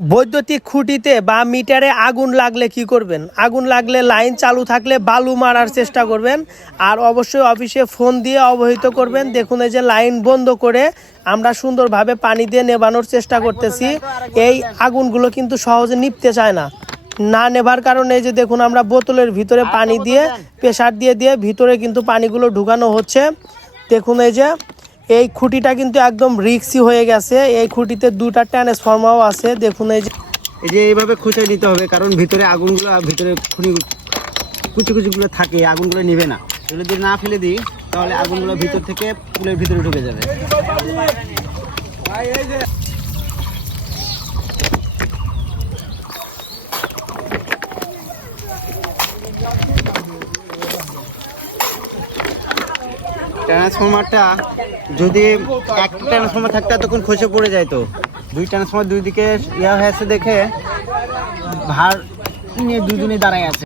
বৈদ্যুতিক খুঁটিতে বা মিটারে আগুন লাগলে কি করবেন? আগুন লাগলে লাইন চালু থাকলে বালু মারার চেষ্টা করবেন। আর অবশ্যই অফিসে ফোন দিয়ে অবহিত করবেন। দেখুন এই যে লাইন বন্ধ করে আমরা সুন্দরভাবে পানি দিয়ে নেবানোর চেষ্টা করতেছি। এই আগুনগুলো কিন্তু সহজে নিভতে চায় না। না নেভার কারণে এই যে দেখুন আমরা বোতলের ভিতরে পানি দিয়ে, প্রেসার দিয়ে দিয়ে ভিতরে কিন্তু পানিগুলো ঢুকানো হচ্ছে। দেখুন এই যে এই খুঁটিটা কিন্তু একদম রিক্সি হয়ে গেছে। এই খুঁটিতে দুটা ট্রান্সফর্মারও আছে। দেখুন এই যে এই যে এইভাবে খুঁচে নিতে হবে, কারণ ভিতরে আগুনগুলো ভিতরে খুনি কুচি কুচিগুলো থাকে, আগুনগুলো নিবে না। এগুলো যদি না ফেলে দিই, তাহলে আগুনগুলো ভিতর থেকে পুলের ভিতরে ঢুকে যাবে। ট্রান্সফর্মারটা যদি একটা ট্রান্সফর্মার থাকতো তখন খসে পড়ে যায় তো দুই ট্রান্সফর্মার দুই দিকে ইয়া হয়েছে দেখে, ভার নিয়ে দুজনে দাঁড়ায় আছে।